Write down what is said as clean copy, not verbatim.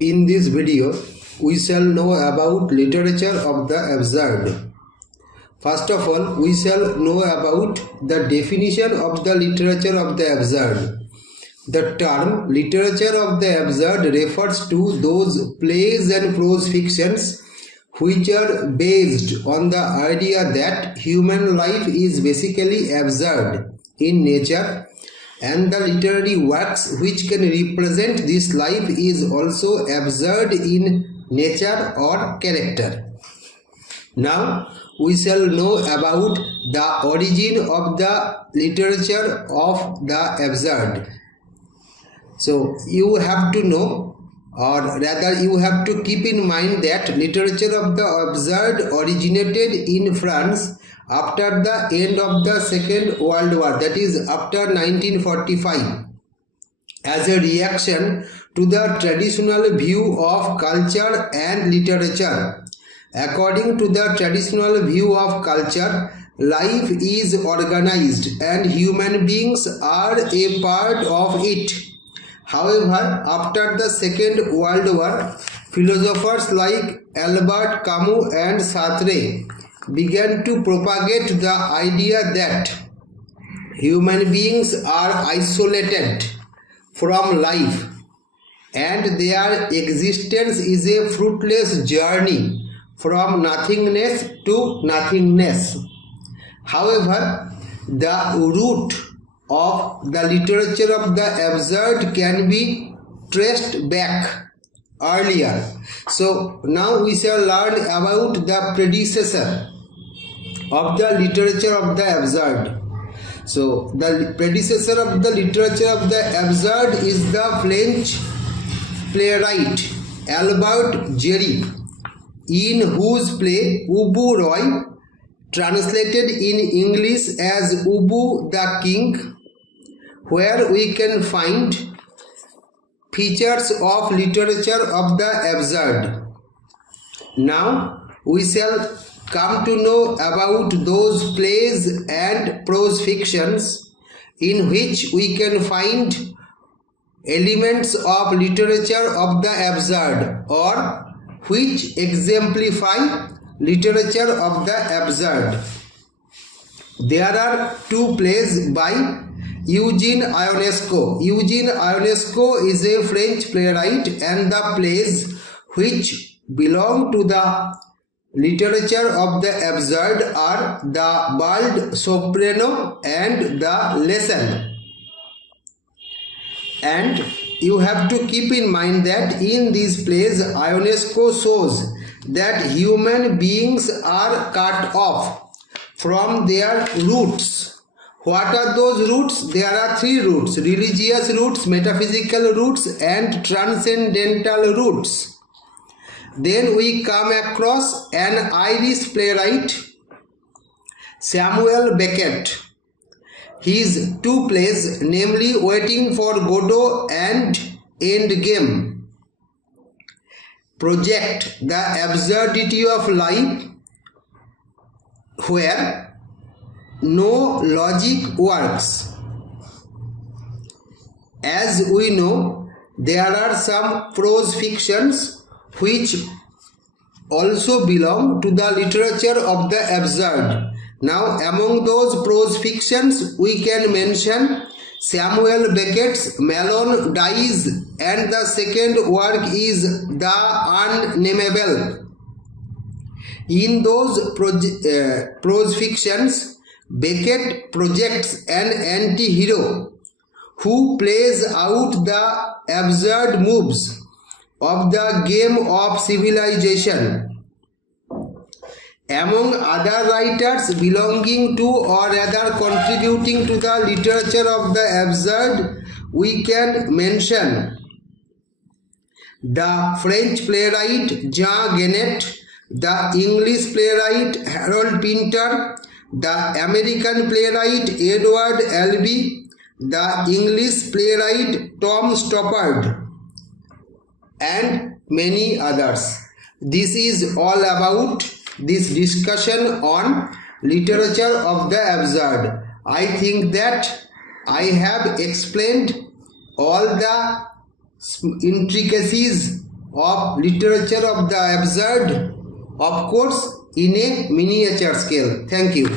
In this video, we shall know about literature of the absurd. First of all, we shall know about the definition of the literature of the absurd. The term literature of the absurd refers to those plays and prose fictions which are based on the idea that human life is basically absurd in nature, and the literary works which can represent this life is also absurd in nature or character. Now we shall know about the origin of the literature of the absurd. So you have to know, or rather you have to keep in mind that literature of the absurd originated in France after the end of the Second World War, that is after 1945, as a reaction to the traditional view of culture and literature. According to the traditional view of culture, life is organized and human beings are a part of it. However, after the Second World War, philosophers like Albert Camus and Sartre began to propagate the idea that human beings are isolated from life and their existence is a fruitless journey from nothingness to nothingness. However, the root of the literature of the absurd can be traced back earlier. So now we shall learn about the predecessor of the literature of the absurd. So the predecessor of the literature of the absurd is the French playwright Albert Jarry, in whose play Ubu Roy, translated in English as Ubu the King, where we can find features of literature of the absurd. Now we shall come to know about those plays and prose fictions in which we can find elements of literature of the absurd, or which exemplify literature of the absurd. There are two plays by Eugene Ionesco. Eugene Ionesco is a French playwright, and the plays which belong to the literature of the absurd are The Bald Soprano and The Lesson. And you have to keep in mind that in these plays Ionesco shows that human beings are cut off from their roots. What are those roots? There are three roots: religious roots, metaphysical roots, and transcendental roots. Then we come across an Irish playwright, Samuel Beckett. His two plays, namely Waiting for Godot and Endgame, project the absurdity of life where no logic works. As we know, there are some prose fictions which also belong to the literature of the absurd. Now, among those prose fictions, we can mention Samuel Beckett's Malone Dies, and the second work is The Unnameable. In those prose fictions, Beckett projects an anti-hero who plays out the absurd moves of the game of civilization. Among other writers belonging to or rather contributing to the literature of the absurd, we can mention the French playwright Jean Genet, the English playwright Harold Pinter, the American playwright Edward Albee, the English playwright Tom Stoppard, and many others. This is all about this discussion on literature of the absurd. I think that I have explained all the intricacies of literature of the absurd, of course, in a miniature scale. Thank you.